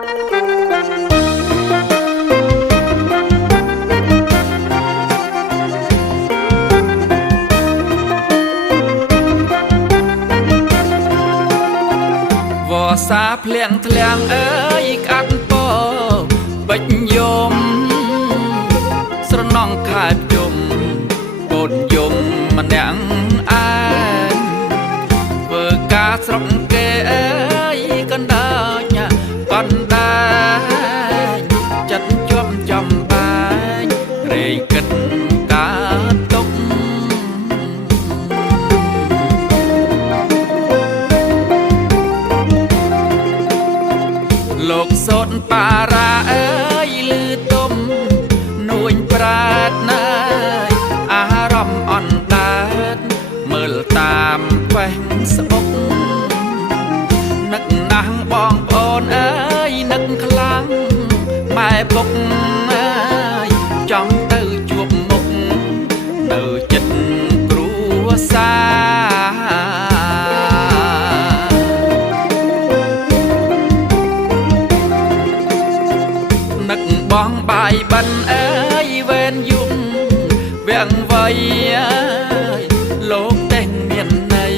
សាភ្លៀងធ្លាំងអើយកាត់ពោបិញយំស្រណងខែបយំកូនយំម្នាក់ឯងធ្វើការស្រុកគេអើយកណ្ដាញកណ្ដាញចិត្តជាប់ចំបែករែងគិតការទុកលោកសូនបារាអើយលឺទុំនួញប្រាតណាយអារម្មណ៍អន់ដាតមើលតាមផ្វេងស្បុកនឹកណាស់បងប្អូនអើយនឹកខ្លាំងម៉ែពុកអើយចង់ទៅជួបមុខនៅចិត្តគ្រួសារនឹកបងបាយបិណ្ឌអើយវេនយំវាំងវៃអើយលោកតែងមានន័យ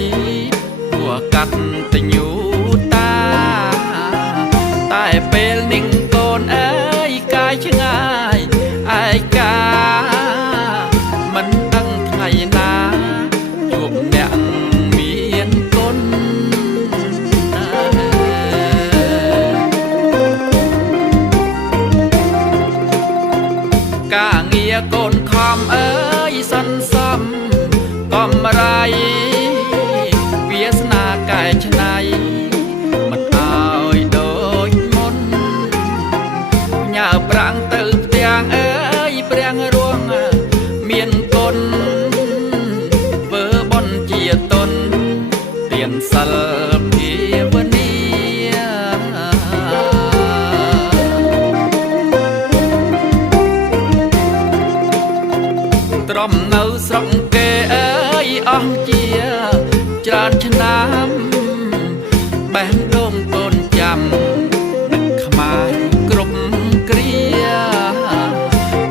គួរកាត់តញូតាតែពេលនឹងកូនអើយកាយឆ្ងាយឯកាមិនដឹងថ្ងៃណាជួបអ្នកមានគុណការងារកូនខំអើយសន្សំកំរៃវាសនាកែច្នៃមិនអើយដូចមុនញើប្រាំងទៅផ្ទាំងអើយប្រាំងរួងមានគុណធ្វើបុណ្យជាទុនទានសិលភាវនាទ្រាំនៅស្រុកគេអើយអស់ជាច្រើនឆ្នាំបែងដូងកូនចាំនឹកខ្មែរគ្រប់គ្រា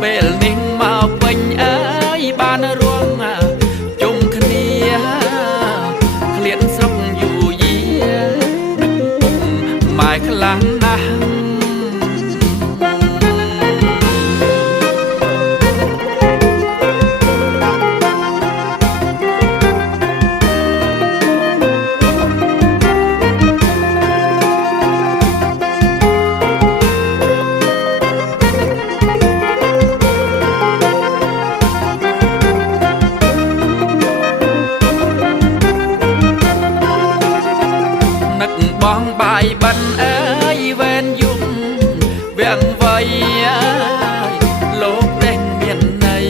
ពេលនេះមកវិញអើយបានរួមជុំគ្នាឃ្លានស្រុកយូរយានឹកពុកម៉ែខ្លាំងណាស់បងបាយបិណ្ឌអើយវេនយំវាំងវៃអើយលោកតែងមានន័យ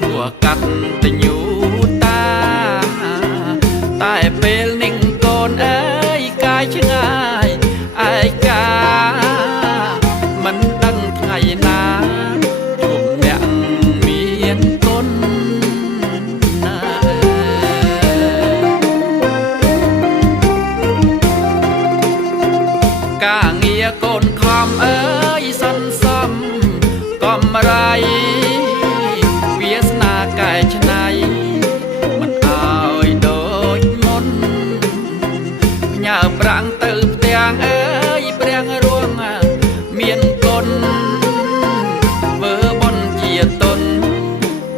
គួរកាត់តញូតាតែពេលនឹងកូនអើយកាយឆ្ងាយឯកាមិនដឹងថ្ងៃណាជួបអ្នកមានគុណការងារកូនខំអើយសន្សំកំរៃវាសនាកែច្នៃមិនអើយដូចមុនញើប្រាំងទៅផ្ទាំងអើយប្រាំងរួងមានគុណធ្វើបុណ្យជាទុន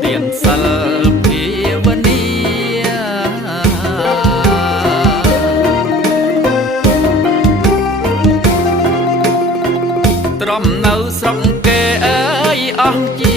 ទានសិលភាវនាទ្រាំនៅស្រុកគេអើយអស់ជា